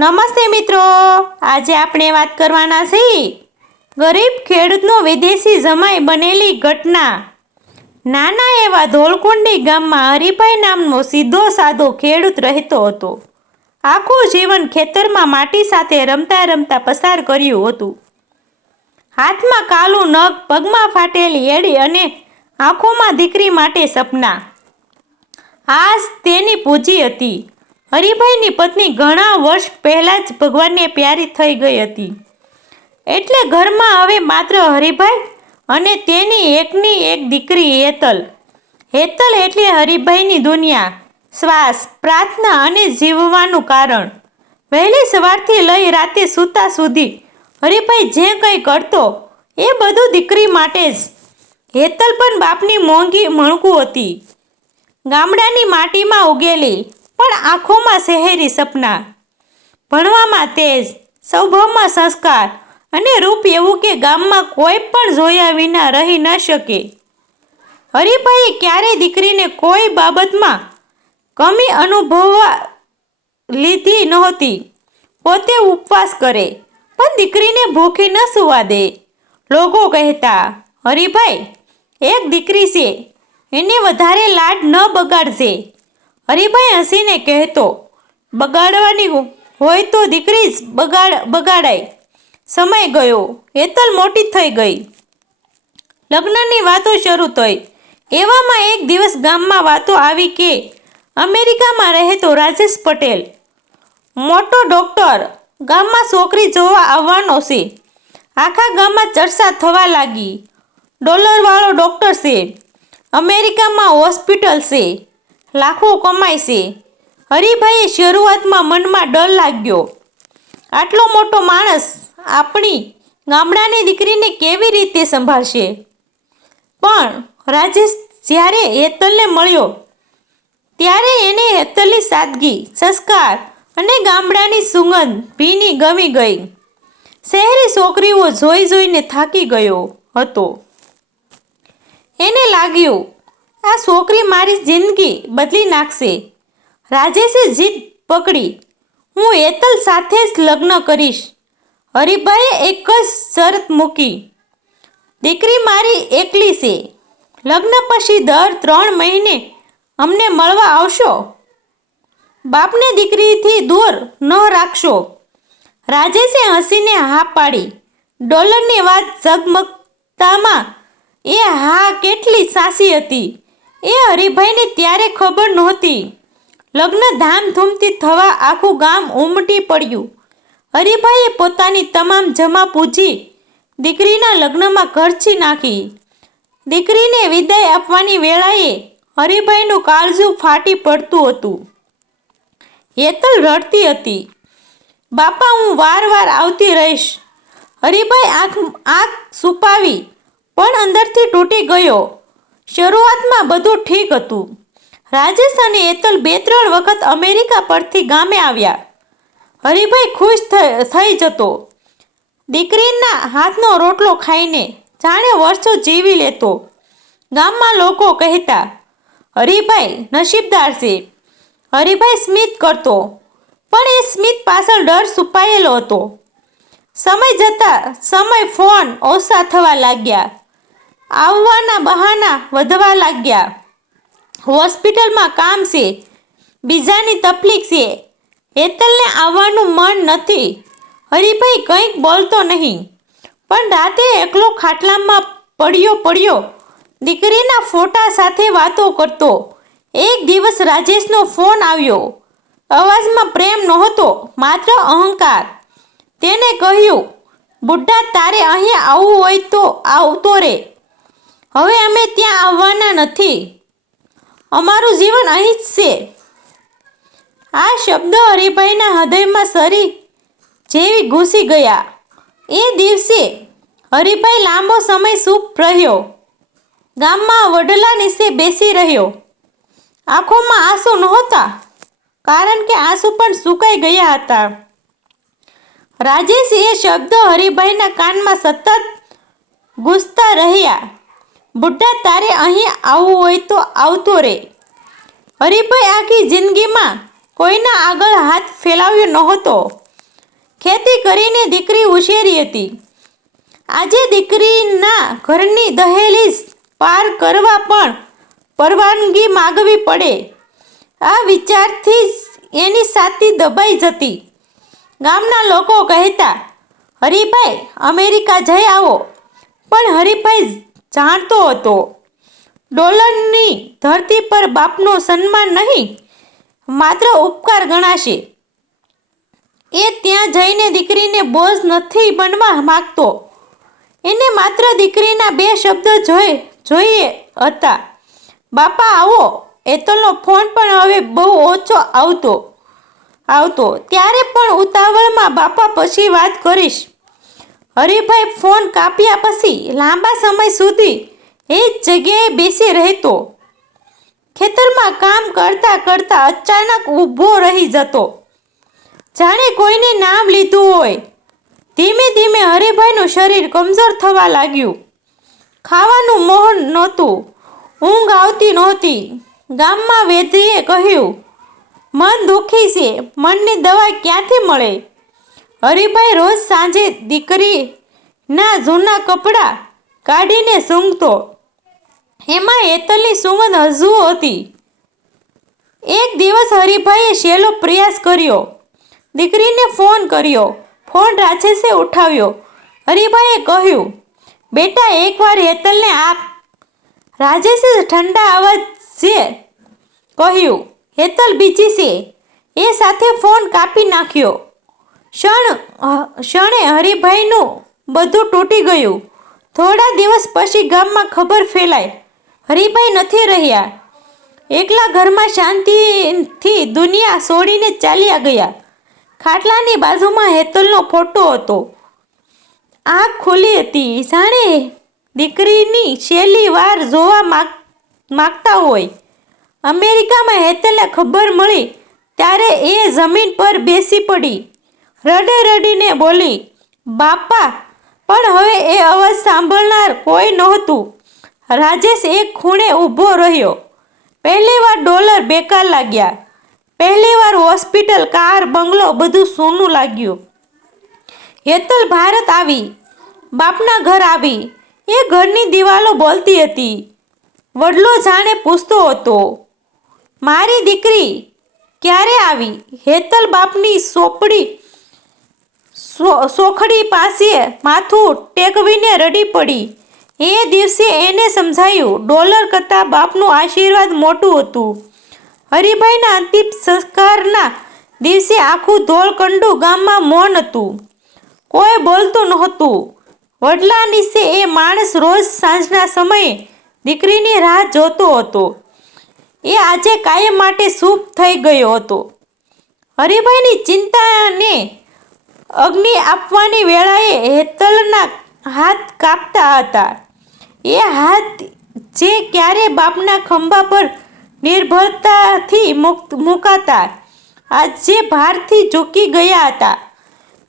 નમસ્તે મિત્રો. આજે આપણે વાત કરવાના છીએ ગરીબ ખેડૂતનો વિદેશી જમાઈ બનેલી ઘટના. નાના એવા ધોળકુંડી ગામમાં હરિભાઈ નામનો સીધો સાદો ખેડૂત રહેતો હતો. આખું જીવન ખેતરમાં માટી સાથે રમતા રમતા પસાર કર્યું હતું. હાથમાં કાલું નખ, પગમાં ફાટેલી એડી અને આંખોમાં દીકરી માટે સપના. આજ તેની પૂજી હતી. હરિભાઈની પત્ની ઘણા વર્ષ પહેલાં જ ભગવાનને પ્યારી થઈ ગઈ હતી. એટલે ઘરમાં હવે માત્ર હરિભાઈ અને તેની એકની એક દીકરી હેતલ. હેતલ એટલે હરિભાઈની દુનિયા, શ્વાસ, પ્રાર્થના અને જીવવાનું કારણ. વહેલી સવારથી લઈ રાતે સૂતા સુધી હરિભાઈ જે કંઈ કરતો એ બધું દીકરી માટે જ. હેતલ પણ બાપની મોંઘી મણકું હતી. ગામડાની માટીમાં ઉગેલી પણ આંખોમાં શહેરી સપના. ભણવામાં તેજ, સ્વભાવમાં સંસ્કાર અને રૂપ એવું કે ગામમાં કોઈ પણ જોયા વિના રહી ન શકે. હરિભાઈએ ક્યારેય દીકરીને કોઈ બાબતમાં કમી અનુભવવા લીધી નહોતી. પોતે ઉપવાસ કરે, પણ દીકરીને ભૂખી ન સુવા દે. લોકો કહેતા, હરિભાઈ, એક દીકરી છે. એને વધારે લાડ ન બગાડશે હરિભાઈ હસીને કહેતો, બગાડવાની હોય તો દીકરી જ બગાડ, બગાડાય. સમય ગયો, હેતલ મોટી થઈ ગઈ. લગ્નની વાતો શરૂ થઈ. એવામાં એક દિવસ ગામમાં વાતો આવી કે, અમેરિકામાં રહેતો રાજેશ પટેલ. મોટો ડૉક્ટર, ગામમાં છોકરી જોવા આવવાનો છે. આખા ગામમાં ચર્ચા થવા લાગી. ડોલરવાળો ડોક્ટર છે. અમેરિકામાં હોસ્પિટલ છે. લાખો કમાય છે. હરિભાઈએ શરૂઆતમાં મનમાં ડર લાગ્યો. આટલો મોટો માણસ આપણી ગામડાની દીકરીને કેવી રીતે સંભાળશે? પણ રાજેશ જ્યારે હેતલને મળ્યો, ત્યારે એને હેતલની સાદગી, સંસ્કાર અને ગામડાની સુગંધ ભીની ગમી ગઈ. શહેરી છોકરીઓ જોઈ જોઈને થાકી ગયો હતો. એને લાગ્યું આ છોકરી મારી જિંદગી બદલી નાખશે. રાજેશે જીદ પકડી. હું એતલ સાથે જ લગ્ન કરીશ. હરિભાઈએ એક જ શરત મૂકી. દીકરી મારી એકલી છે. લગ્ન પછી દર ત્રણ મહિને અમને મળવા આવશો? બાપને દીકરીથી દૂર ન રાખશો. રાજેશે હસીને હા પાડી. ડોલરની વાત ઝગમગતામાં એ હા કેટલી સાસી હતી. એ હરિભાઈને ત્યારે ખબર નહોતી. લગ્ન ધામધૂમથી થવા આખું ગામ ઉમટી પડ્યું. હરિભાઈએ પોતાની તમામ જમા પૂજી દીકરીના લગ્નમાં ખર્ચી નાખી. દીકરીને વિદાય આપવાની વેળાએ હરિભાઈનું કાળજું ફાટી પડતું હતું. હેતલ રડતી હતી. બાપા, હું વાર વાર આવતી રહીશ. હરિભાઈ આંખ આંખ છુપાવી પણ અંદરથી તૂટી ગયો. શરૂઆતમાં બધું ઠીક હતું. રાજેશ અને એતલ બે ત્રણ વખત અમેરિકા પરથી ગામે આવ્યા. હરિભાઈ ખુશ થઈ જતો. દીકરીના હાથનો રોટલો ખાઈને જાણે વર્ષો જીવી લેતો. ગામમાં લોકો કહેતા, હરિભાઈ નસીબદાર છે. હરિભાઈ સ્મિત કરતો. પણ એ સ્મિત પાછળ ડર છુપાયેલો હતો. સમય જતાં, સમય ફોન ઓછા થવા લાગ્યા. આવવાના બહાના વધવા લાગ્યા. હોસ્પિટલમાં કામ છે, બીજાની તકલીફ છે. હેતલને આવવાનું મન નથી. હરિભાઈ કંઈક બોલતો નહીં. પણ રાતે એકલો ખાટલામાં પડ્યો પડ્યો દીકરીના ફોટા સાથે વાતો કરતો. એક દિવસ રાજેશનો ફોન આવ્યો. અવાજમાં પ્રેમ નહોતો, માત્ર અહંકાર. તેને કહ્યું, બુઢા, તારે અહીંયા આવવું હોય તો આવતો રે. હવે અમે ત્યાં આવવાના નથી. અમારું જીવન અહીં જ છે. આ શબ્દ હરિભાઈના હૃદયમાં સરી જેવી ઘૂસી ગયા. એ દિવસે હરિભાઈ લાંબો સમય ચૂપ રહ્યો. ગામમાં વડલા નીચે બેસી રહ્યો. આંખોમાં આંસુ નહોતા, કારણ કે આંસુ પણ સુકાઈ ગયા હતા. રાજેશ એ શબ્દ હરિભાઈના કાનમાં સતત ગુસતા રહ્યા. બુઢા, તારે અહીં આવવું હોય તો આવતો રે. હરિભાઈ આખી જિંદગીમાં કોઈના આગળ હાથ ફેલાવ્યો નહોતો. ખેતી કરીને દીકરી ઉછેરી હતી. આજે દીકરીના ઘરની દહેલીસ પાર કરવા પણ પરવાનગી માગવી પડે. આ વિચારથી જ એની સાથી દબાઈ જતી. ગામના લોકો કહેતા, હરિભાઈ, અમેરિકા જઈ આવો. પણ હરિભાઈ જાણતો હતો. ડોલરની ધરતી પર બાપનું સન્માન નહીં, માત્ર ઉપકાર ગણાશે. એ ત્યાં જઈને દીકરીને બોઝ નથી બનવા માગતો. એને માત્ર દીકરીના બે શબ્દ જોઈ, જોઈએ હતા. બાપા, આવો. એતલનો ફોન પણ હવે બહુ ઓછો આવતો આવતો. ત્યારે પણ ઉતાવળમાં બાપા પછી વાત કરીશ. હરિભાઈ ફોન કાપ્યા પછી લાંબા સમય સુધી એ જ જગ્યાએ બેસી રહેતો. ખેતરમાં કામ કરતા કરતા અચાનક ઊભો રહી જતો. જાણે કોઈને નામ લીધું હોય. ધીમે ધીમે હરિભાઈનું શરીર કમજોર થવા લાગ્યું. ખાવાનું મોહન નહોતું. ઊંઘ આવતી નહોતી. ગામમાં વેદીએ કહ્યું, મન દુખી છે. મનની દવા ક્યાંથી મળે? હરિભાઈ રોજ સાંજે દીકરીના જૂના કપડાં કાઢીને સૂંઘતો. એમાં હેતલની સુમન હજુ હતી. એક દિવસ હરિભાઈએ શેલો પ્રયાસ કર્યો. દીકરીને ફોન કર્યો. ફોન રાજેશે ઉઠાવ્યો. હરિભાઈએ કહ્યું, બેટા, એકવાર હેતલને આપ. રાજેશે ઠંડા અવાજ છે કહ્યું હેતલ બીજી છે. એ સાથે ફોન કાપી નાખ્યો. ક્ષણ ક્ષણે હરિભાઈનું બધું તૂટી ગયું. થોડા દિવસ પછી ગામમાં ખબર ફેલાય હરિભાઈ નથી રહ્યા. એકલા ઘરમાં શાંતિથી દુનિયા છોડીને ચાલ્યા ગયા. ખાટલાની બાજુમાં હેતલનો ફોટો હતો. આંખ ખુલી હતી. જાણે દીકરીની છેલ્લી વાર જોવા માગ, માગતા હોય. અમેરિકામાં હેતલને ખબર મળી, ત્યારે એ જમીન પર બેસી પડી. રડે રડીને બોલી, બાપા, પણ હવે એ અવાજ સાંભળનાર કોઈ નહોતું. રાજેશ એક ખૂણે ઊભો રહ્યો. પહેલીવાર ડોલર બેકાર લાગ્યા. પહેલીવાર હોસ્પિટલ, કાર, બંગલો બધું સોનું લાગ્યું. હેતલ ભારત આવી. બાપના ઘર આવી. એ ઘરની દિવાલો બોલતી હતી. વડલો જાણે પૂછતો હતો, મારી દીકરી ક્યારે આવી? હેતલ બાપની સોપડી સોખડી પાસે માથું ટેકવીને રડી પડી. એ દિવસે એને સમજાયું, ડોલર કરતાં બાપનું આશીર્વાદ મોટું હતું. હરિભાઈના અંતિમ સંસ્કારના દિવસે આખું ધોળકંડું ગામમાં મૌન હતું. કોઈ બોલતું નહોતું. વડલા નીચે એ માણસ રોજ સાંજના સમયે દીકરીની રાહ જોતો હતો. એ આજે કાયમ માટે શુભ થઈ ગયો હતો. હરિભાઈની ચિંતાને અગ્નિ આપવાની વેળાએ હેતલના હાથ કાપતા હતા. એ હાથ જે ક્યારે બાપના ખંભા પર નિર્ભરતાથી મુક્ત મુકાતા, આજે ભારથી ઝૂકી ગયા હતા.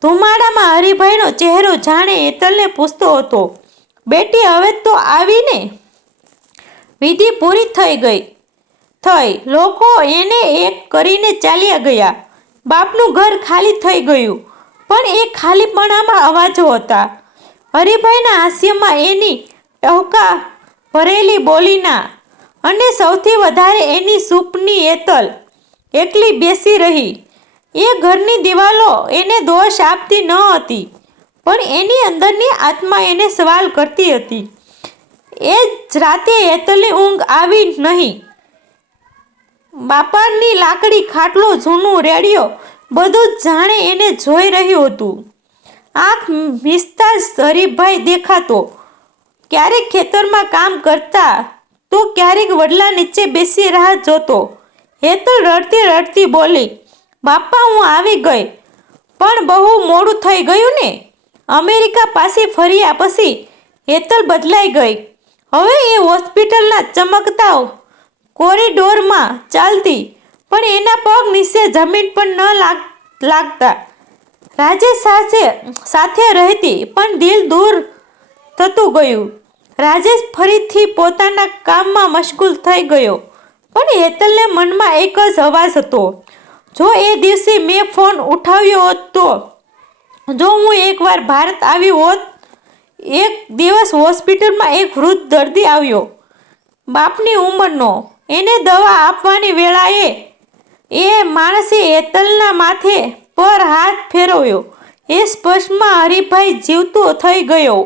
ધુમાડામાં હરિભાઈનો ચહેરો જાણે હેતલને પૂછતો હતો, બેટી, હવે તો આવીને? વિધિ પૂરી થઈ ગઈ. થઈ. લોકો એને એક કરીને ચાલ્યા ગયા. બાપનું ઘર ખાલી થઈ ગયું. પણ એ ખાલીપણામાં અવાજો હતા. હરિભાઈના હાસ્યમાં એની ટહુકા ભરેલી બોલીના અને સૌથી વધારે એની સૂપની એતલ એકલી બેસી રહી. એ ઘરની દિવાલો એને દોષ આપતી ન હતી, પણ એની અંદરની આત્મા એને સવાલ કરતી હતી. એ જ રાતે એતલી ઊંઘ આવી નહીં. બાપાની લાકડી ખાટલો જૂનું રેડિયો બધું જ જાણે એને જોઈ રહ્યું હતું. આંખ મિસ્તા હરીફભાઈ દેખાતો. ક્યારેક ખેતરમાં કામ કરતા તો ક્યારેક વડલા નીચે બેસી રાહ જોતો. હેતલ રડતી રડતી બોલી, બાપા, હું આવી ગઈ. પણ બહુ મોડું થઈ ગયું ને? અમેરિકા પાસે ફર્યા પછી હેતલ બદલાઈ ગઈ. હવે એ હોસ્પિટલના ચમકતા કોરિડોરમાં ચાલતી પણ એના પગ નીચે જમીન પર ન લાગ, લાગતા. રાજેશ સાથે સાથે રહેતી, પણ દિલ દૂર થતું ગયું. રાજેશ ફરીથી પોતાના કામમાં મશગુલ થઈ ગયો. પણ હેતલને મનમાં એક જ અવાજ હતો. જો એ દિવસે મેં ફોન ઉઠાવ્યો હોત તો જો હું એકવાર ભારત આવી હોત, એક દિવસ હોસ્પિટલમાં એક વૃદ્ધ દર્દી આવ્યો. બાપની ઉંમરનો. એને દવા આપવાની વેળાએ એ માણસે હેતલના માથે પર હાથ ફેરવ્યો. એ સ્પર્શમાં હરિભાઈ જીવતો થઈ ગયો.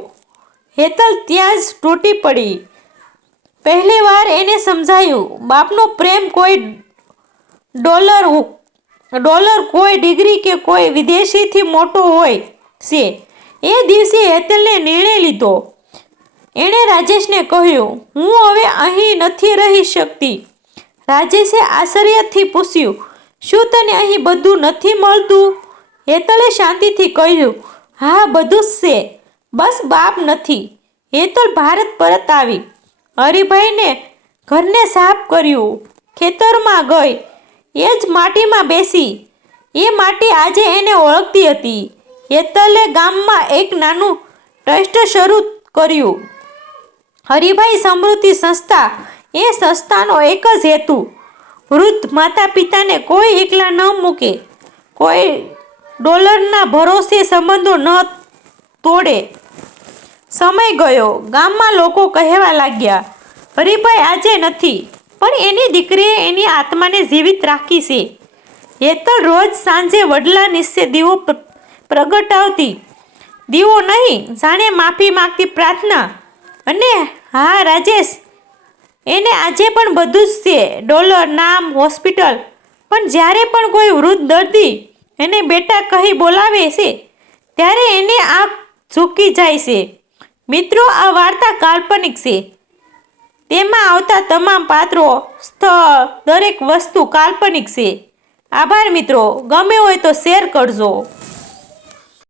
હેતલ ત્યાં જ તૂટી પડી. પહેલી વાર એને સમજાયું, બાપનો પ્રેમ કોઈ ડોલર ડોલર કોઈ ડિગ્રી કે કોઈ વિદેશીથી મોટો હોય છે. એ દિવસે હેતલને નિર્ણય લીધો. એણે રાજેશને કહ્યું, હું હવે અહીં નથી રહી શકતી. રાજેશે આશ્ચર્યથી પૂછ્યું, શું તને અહીં બધું નથી મળતું? હેતલે શાંતિથી કહ્યું, હા, બધું છે. બસ બાપ નથી. હેતલ ભારત પરત આવી. હરિભાઈને ઘરને સાફ કર્યું. ખેતરમાં ગઈ. એ જ માટીમાં બેસી. એ માટી આજે એને ઓળખતી હતી. હેતલે ગામમાં એક નાનું ટ્રસ્ટ શરૂ કર્યું. હરિભાઈ સમૃદ્ધિ સંસ્થા એ સંસ્થાનો એક જ હેતુ, વૃદ્ધ માતા પિતાને કોઈ એકલા ન મૂકે, કોઈ ડોલરના ભરોસે સંબંધો ન તોડે. સમય ગયો, ગામમાં લોકો કહેવા લાગ્યા, હરિભાઈ, આજે નથી, પણ એની દીકરીએ એની આત્માને જીવિત રાખી છે. હેતલ રોજ સાંજે વડલા નિશ્ચે દીવો પ્રગટાવતી, દીવો નહીં, જાણે માફી માંગતી પ્રાર્થના. અને હા, રાજેશ એને આજે પણ બધું જ છે. ડોલર, નામ, હોસ્પિટલ. પણ જ્યારે પણ કોઈ વૃદ્ધ દર્દી એને બેટા કહી બોલાવે છે, ત્યારે એને આંખ ઝૂકી જાય છે. મિત્રો, આ વાર્તા કાલ્પનિક છે. તેમાં આવતા તમામ પાત્રો, સ્થળ, દરેક વસ્તુ કાલ્પનિક છે. આભાર મિત્રો, ગમે હોય તો શેર કરજો.